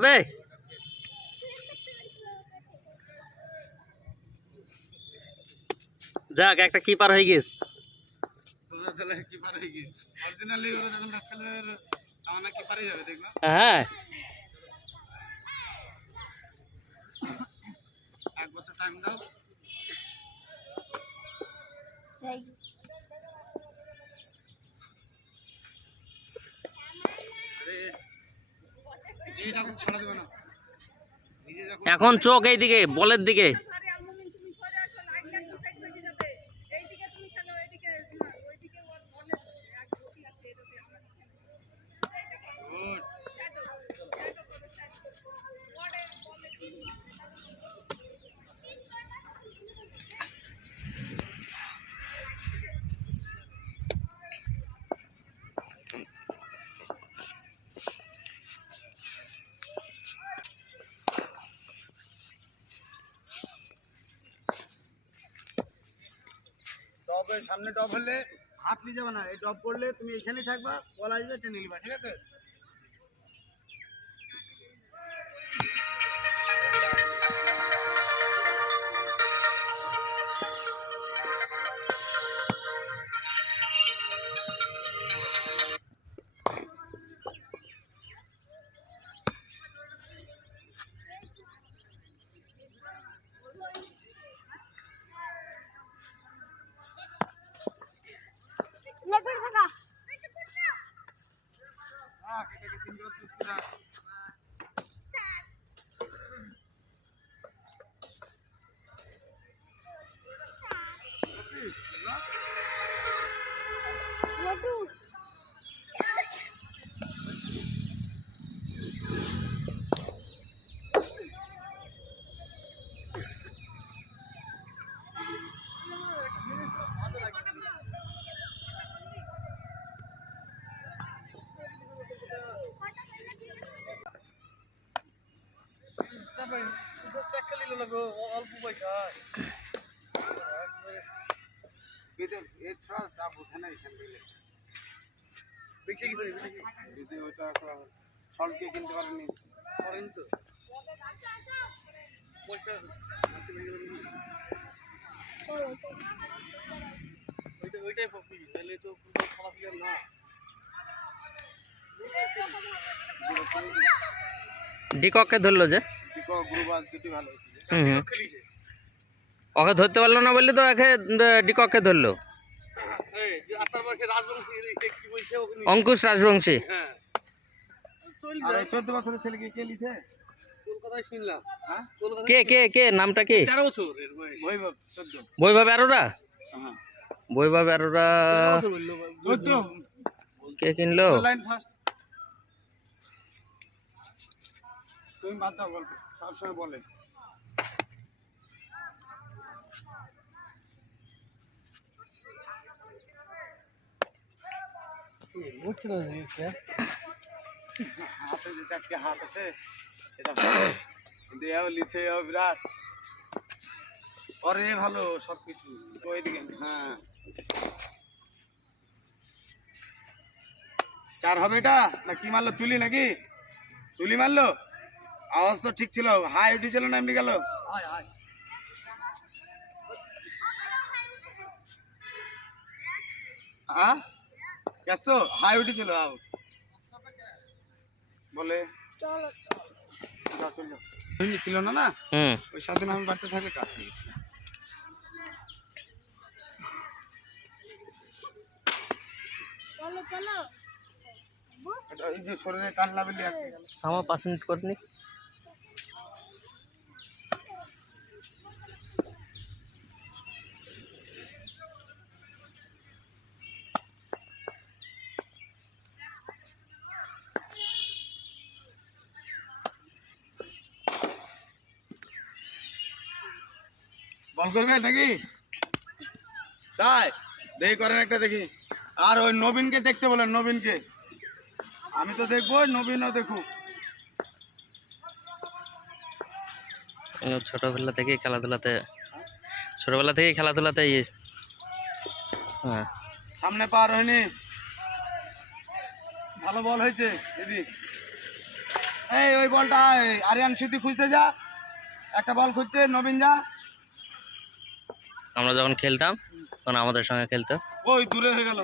হবে? যাক, একটা কিপার হয়ে গেছে। হ্যাঁ, এক বছর টাইম দাও। এখন চোখ এইদিকে, বলের দিকে। ডবের সামনে ডব হলে হাত নিয়ে যাবে না, এই ডব করলে তুমি এখানেই থাকবা, বল আসবে টেনে নিবা, ঠিক আছে? অল্প পয়সা এছাড়া যা বোঝে না এখান থেকে বেশি কিছু যদি ওইটা সলকে কিনতে পারেনি করেন তো ওইটাই পপি, তাহলে তো খারাপ না। ডিককে ধরলো যে, ডিকক গ্রুবাস দুটি ভালো হয়েছে। ওকে ধরতে পারলো না বললে তো একে ডিককে ধরলো। অঙ্কুশ রাজবংশী। আর 14 বছরের ছেলেকে কে লিখে? কলকাতায় শুনলাম। হ্যাঁ, কে কে কে নামটা কি? 13 বছরের বয়স। বৈভব 14। বৈভব অ্যারোরা। হ্যাঁ, বৈভব অ্যারোরা 14 কে কিনলো? Line first. তুমি বাদ দাও গল্প, সবসময় বলে। হাতে যে চারটে হাত আছে সেটা কিন্তু এও লিছে, এও বিরাট পরে ভালো সবকিছু। ওইদিকে হ্যাঁ 4 হবে এটা না কি মারলো? তুলি নাকি? তুলি মারলো, আওয়াজ তো ঠিক ছিল, হাই উঠেছিল না এমনি গেল? হ্যাঁ গ্যাস তো হাই উঠেছিল, আউট বলে ছিল না না ওই 7 দিন আমি বাড়তে থাকলে কাজ এই যে শরীরে কান্না বেলি আমার 5 মিনিট করিনি। বল করবে নাকি? তাই দেখি করেন একটা দেখি। আর ওই নবীনকে দেখতে বলেন, নবীনকে। আমি তো দেখবো, নবীনও দেখুক। ছোটবেলা থেকে খেলাধুলাতে হ্যাঁ। সামনে পার হয়নি, ভালো বল হয়েছে দিদি। এই ওই বলটা আরিয়ান স্মৃতি খুঁজতে যা, একটা বল খুঁজছে, নবীন যা। আমরা যখন খেলতাম তখন আমাদের সঙ্গে খেলতো। ওই দূরে হয়ে গেল।